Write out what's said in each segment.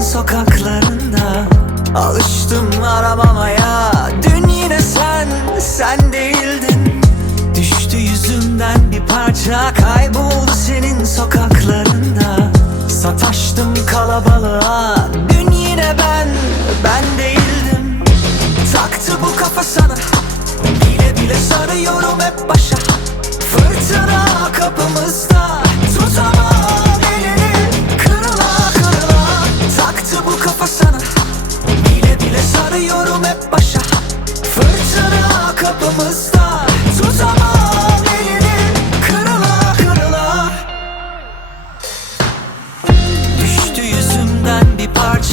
sokaklarında. Alıştım aramamaya Dün yine sen, sen değildin. Düştü yüzümden bir parça Kayboldu senin sokaklarında. Sataştım kalabalığa. Dün yine ben, ben değildim. Taktı bu kafa sana. Bile bile sarıyorum hep başa. Fırtına kapımızda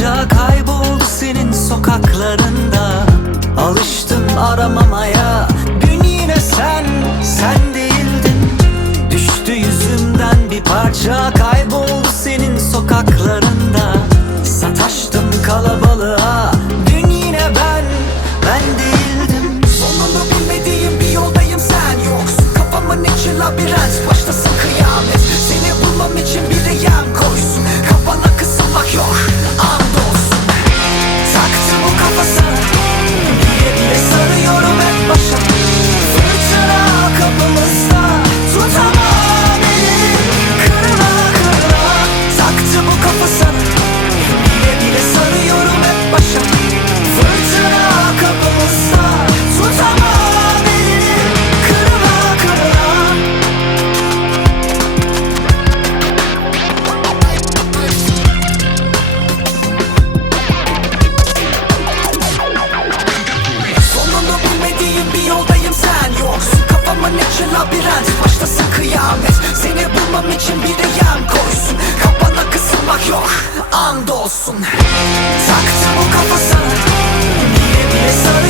parça Kayboldu senin sokaklarında. Alıştım aramamaya. Dün yine sen, sen değildin. Düştü yüzümden bir parça. Kayboldu senin sokaklarında labirent Başlasın kıyamet. Seni bulmam için biri yem koysun. Kapana kısılmak yok Andolsun Taktım o kafasını Niye diye sarı